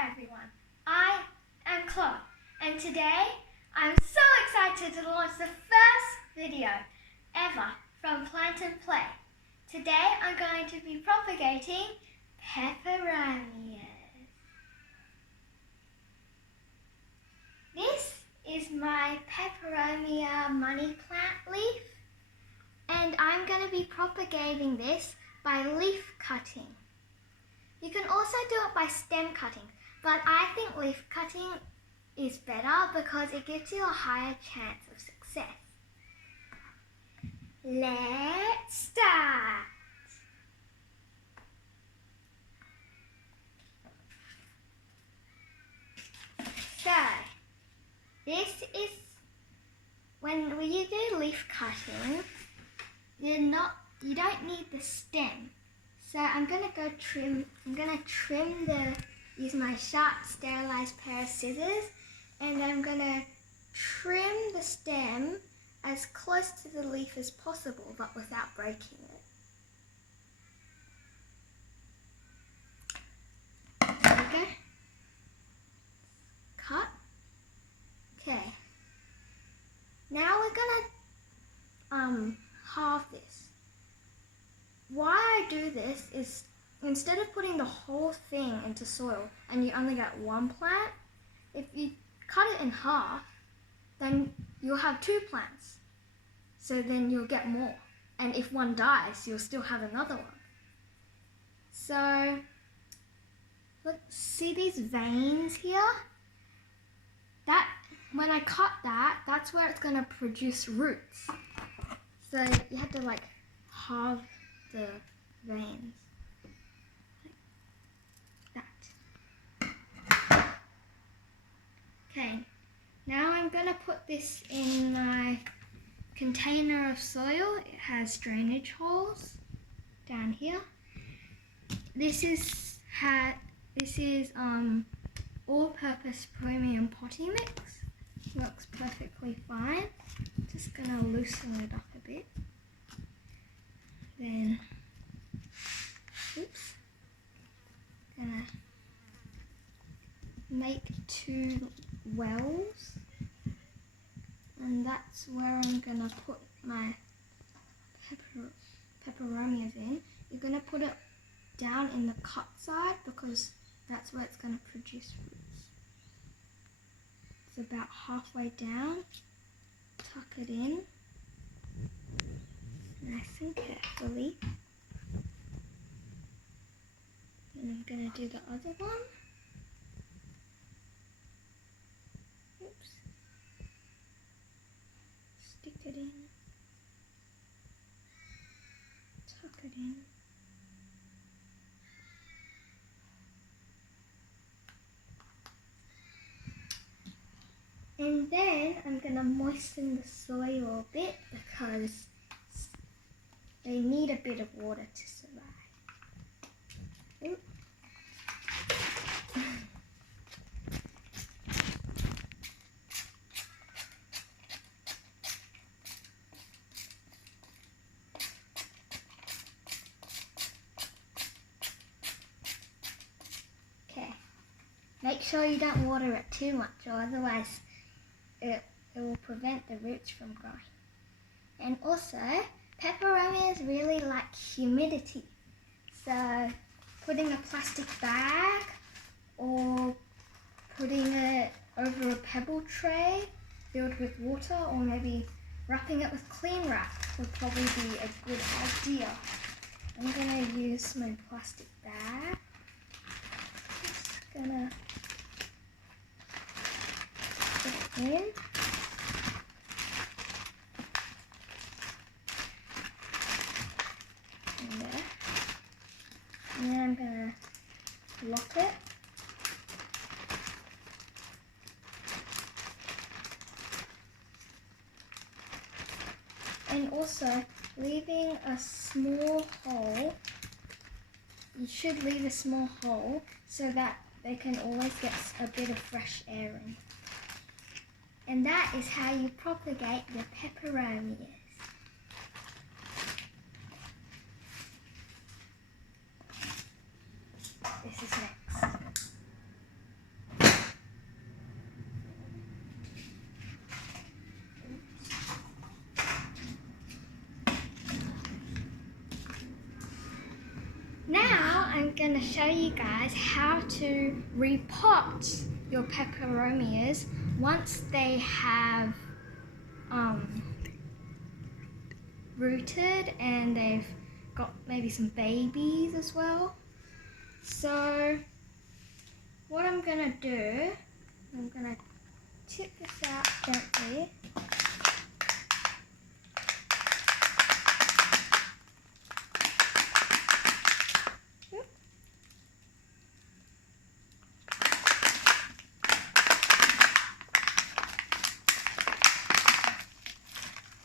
everyone, I am Chloe, and today I'm so excited to launch the first video ever from Plant and Play. Today I'm going to be propagating Peperomias. This is my Peperomia money plant leaf, and I'm going to be propagating this by leaf cutting. You can also do it by stem cutting, but I think leaf cutting is better because it gives you a higher chance of success. Let's start! So, this is when you do leaf cutting, you don't need the stem. So I'm gonna use my sharp sterilized pair of scissors, and I'm gonna trim the stem as close to the leaf as possible, but without breaking it. There we go. Cut. Okay. Now we're gonna halve this. Why I do this is, instead of putting the whole thing into soil and you only get one plant, if you cut it in half, then you'll have two plants. So then you'll get more. And if one dies, you'll still have another one. So, look, see these veins here? When I cut that, that's where it's going to produce roots. So you have to halve the veins like that. Okay, now I'm going to put this in my container of soil. It has drainage holes down here. This is all-purpose premium potting mix. Works perfectly fine. Just going to loosen it up a bit. Then, gonna make 2 wells, and that's where I'm gonna put my peperomias in. You're gonna put it down in the cut side because that's where it's gonna produce roots. It's about halfway down. Tuck it in. Nice and carefully. And I'm going to do the other one. Oops. Stick it in. Tuck it in. And then I'm going to moisten the soil a bit because they need a bit of water to survive. Ooh. Okay. Make sure you don't water it too much, or otherwise it will prevent the roots from growing. And also, Peperomias really like humidity, so putting a plastic bag or putting it over a pebble tray filled with water, or maybe wrapping it with cling wrap would probably be a good idea. I'm going to use my plastic bag. Just going to put it in. And then I'm going to lock it. And also, leaving a small hole. You should leave a small hole so that they can always get a bit of fresh air in. And that is how you propagate your peperomias. This is next. show you guys how to repot your peperomias once they have rooted and they've got maybe some babies as well. So what I'm gonna do, I'm gonna tip this out gently.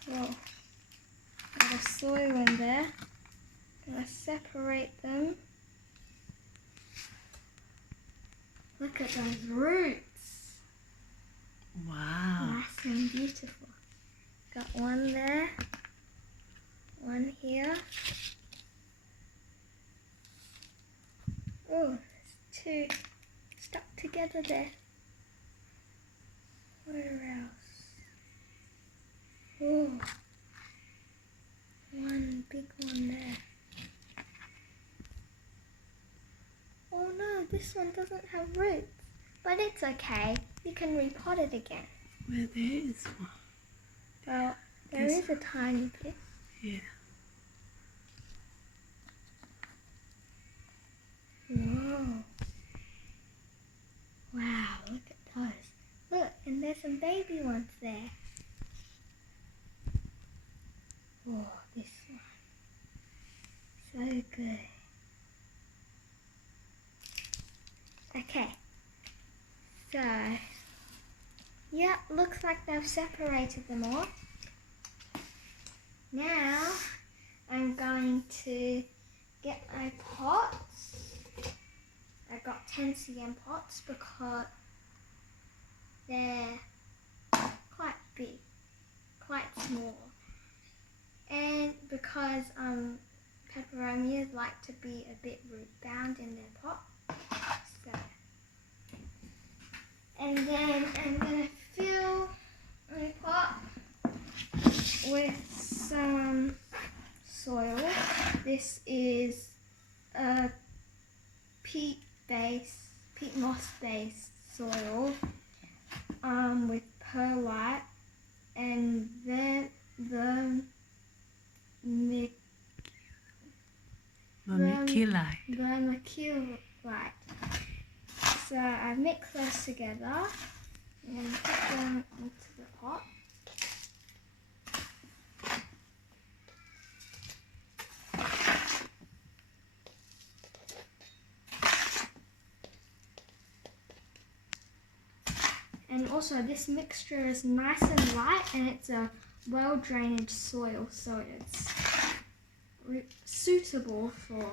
Whoa, got a soil in there. Gonna separate them. Look at those roots. Wow. Nice and beautiful. Got one there, one here. Oh, there's two stuck together there. Where else? Oh, one big one there. Oh no, this one doesn't have roots. But it's okay, you can repot it again. Well, there is one. Well, there is a tiny bit. Yeah. Whoa. Wow, look at those. Look, and there's some baby ones there. Oh, this one. So good. Okay. So, yeah, looks like they've separated them all. Now, I'm going to get my pots. I got 10 cm pots because they're quite big, quite small. And because peperomias like to be a bit root bound in their pot. So, and then I'm gonna fill my pot with some soil. This is a peat moss based soil with perlite, and then the vermiculite. So I mix those together and put them into the pot. And also this mixture is nice and light, and it's a well drainage soil, so it's suitable for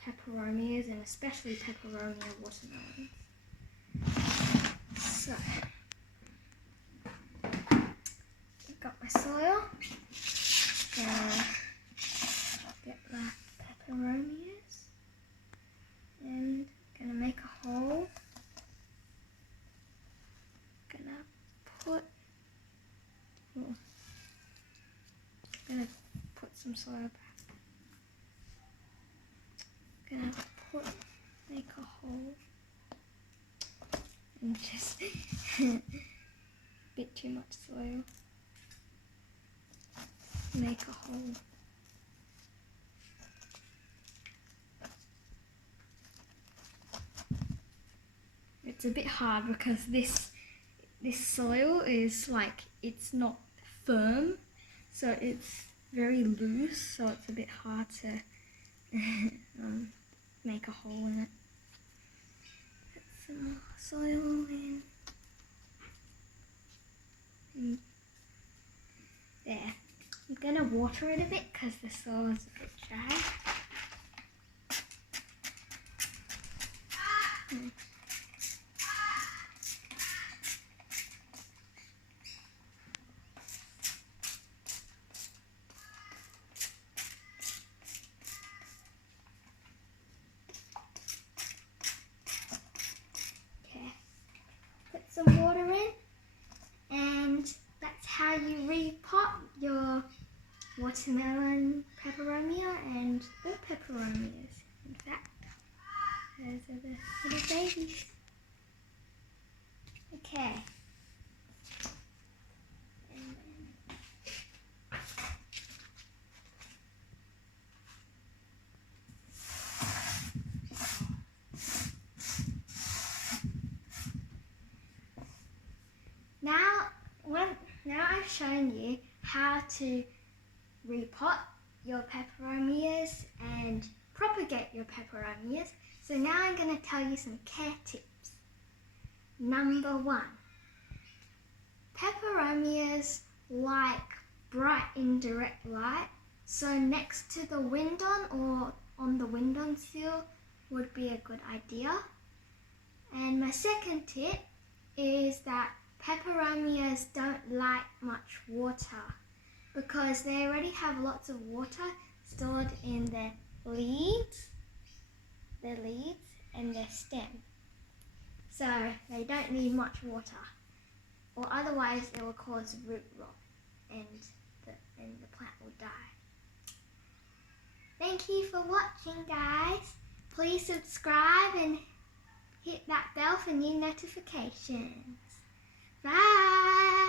peperomias and especially peperomia watermelons. So, I've got my soil. Gonna get my peperomias and gonna make a hole. Gonna put some soil back. Gonna make a hole and just bit too much soil. Make a hole. It's a bit hard because this soil is like, it's not firm, so it's very loose, so it's a bit hard to make a hole in it. Put some more soil in. And there. I'm gonna water it a bit because the soil is a bit dry. Some water in, and that's how you repot your watermelon peperomia and all peperomias, in fact. those are the little babies. Okay. Now I've shown you how to repot your peperomias and propagate your peperomias. So now I'm going to tell you some care tips. Number 1. Peperomias like bright indirect light, so next to the window or on the windowsill would be a good idea. And my second tip is that peperomias don't like much water because they already have lots of water stored in their leaves and their stem. So they don't need much water, or otherwise it will cause root rot and the plant will die. Thank you for watching, guys. Please subscribe and hit that bell for new notifications. Bye!